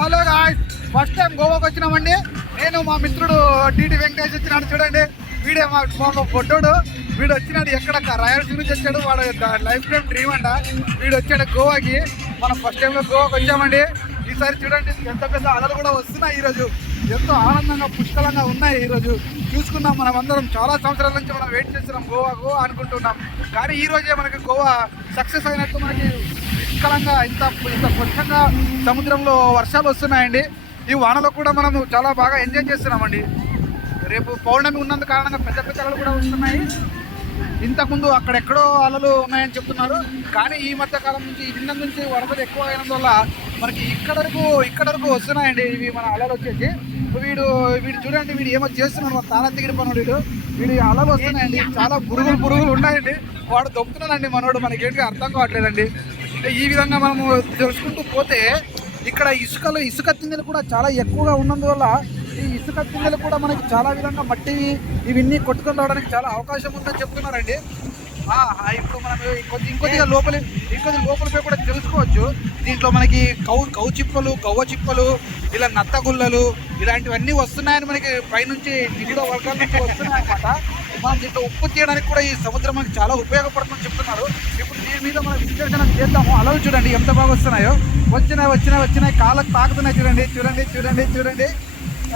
Hello guys, first time గోవాకి వచ్చినామండి. నేను మా మిత్రుడు టీటీ వెంకటేష్ వచ్చినాడు. చూడండి వీడే మా పొట్టోడు. వీడు వచ్చినాడు ఎక్కడ రాయలసీమ నుంచి వచ్చాడు. వాడు లైఫ్ టైం డ్రీమ్ అంట. వీడు వచ్చాడు గోవాకి. మనం ఫస్ట్ టైంలో గోవాకి వచ్చామండి. ఈసారి చూడండి ఎంత పెద్ద అలలు కూడా వస్తున్నాయి. ఈరోజు ఎంతో ఆనందంగా పుష్కలంగా ఉన్నాయి. ఈరోజు చూసుకున్నాం మనం అందరం. చాలా సంవత్సరాల నుంచి మనం వెయిట్ చేస్తున్నాం గోవా అనుకుంటున్నాం. కానీ ఈరోజే మనకి గోవా సక్సెస్ అయినట్టు మనకి పుష్కలంగా ఇంత స్వచ్ఛంగా సముద్రంలో వర్షాలు వస్తున్నాయండి. ఈ వానలో కూడా మనం చాలా బాగా ఎంజాయ్ చేస్తున్నామండి. రేపు పౌర్ణమి ఉన్నందు కారణంగా పెద్ద పెద్ద అలలు కూడా వస్తున్నాయి. ఇంతకుముందు అక్కడెక్కడో అలలు ఉన్నాయని చెప్తున్నారు. కానీ ఈ మధ్య కాలం నుంచి నిన్న నుంచి వరదలు ఎక్కువ అయినందువల్ల మనకి ఇక్కడ వరకు వస్తున్నాయండి ఇవి మన అలలు వచ్చేసి. వీడు చూడండి, వీడు ఏమో చేస్తున్నాడు. మన తాళం దిగిన పనుడు వీడి అలలు వస్తున్నాయండి. చాలా పురుగులు ఉన్నాయండి. వాడు దొక్కుతున్నాడండి మనోడు. మనకేంటి అర్థం కావట్లేదండి. ఈ విధంగా మనము తెలుసుకుంటూ పోతే ఇక్కడ ఇసుక తిన్నెలు కూడా చాలా ఎక్కువగా ఉన్నందువల్ల ఈ ఇసుక తిన్నెలు కూడా మనకి చాలా విధంగా మట్టి ఇవన్నీ కొట్టుకొని రావడానికి చాలా అవకాశం ఉందని చెప్తున్నారండి. ఇప్పుడు మనం ఇంకొద్దిగా లోపలిపై కూడా తెలుసుకోవచ్చు. దీంట్లో మనకి కౌ చిప్పలు, గవ్వ చిప్పలు, ఇలా నత్తగుల్లలు ఇలాంటివన్నీ వస్తున్నాయని మనకి పైనుంచి దిగువ వర్గాల నుంచి వస్తున్నాయన్నమాట. మనం దీంట్లో ఉప్పు తీయడానికి కూడా ఈ సముద్రం మనకి చాలా ఉపయోగపడుతుందని చెప్తున్నారు. ఇప్పుడు దీని మీద మనం విశ్లేషణ చేద్దాము. అలలు చూడండి ఎంత బాగా వస్తున్నాయో. వచ్చినాయి కాళ్ళకు తాకుతున్నాయి. చూడండి.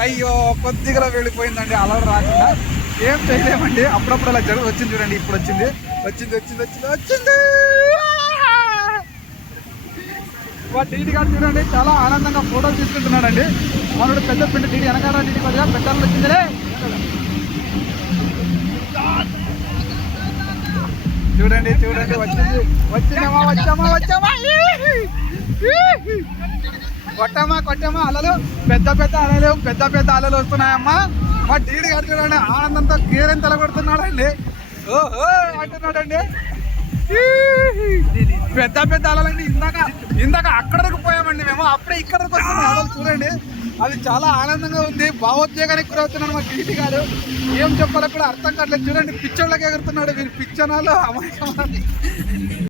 అయ్యో కొద్దిగా వెళ్ళిపోయిందండి అలలు రాకుండా. ఏం చేయలేమండి. అప్పుడప్పుడు అలా వచ్చింది చూడండి. ఇప్పుడు వచ్చింది. టీటీ గారు చూడండి చాలా ఆనందంగా ఫోటోలు తీసుకుంటున్నాడండి. మనోడు పెద్ద పిండి టీటీ వెనకాల టీటీ కొద్దిగా పెట్టాలని వచ్చిందిలే. చూడండి కొట్టామా అలలు. పెద్ద అలలు వస్తున్నాయమ్మా. మా టీటీ గారు చూడండి ఆనందంతో గీరెంతలు కొడుతున్నాడండి. ఓహో అంటున్నాడండి. పెద్ద అలలండి. ఇందాక అక్కడికి పోయామండి మేము. అప్పుడే ఇక్కడికి వస్తున్నాం అలలు చూడండి. అది చాలా ఆనందంగా ఉంది. భావోద్వేగానికి గురవుతున్నాడు మా టీటీ గారు. ఏం చెప్పాలో కూడా అర్థం కావట్లేదు. చూడండి పిచ్చోళ్ళకి ఎగురుతున్నాడు. వీరు పిచ్చనాలు అమాయకం.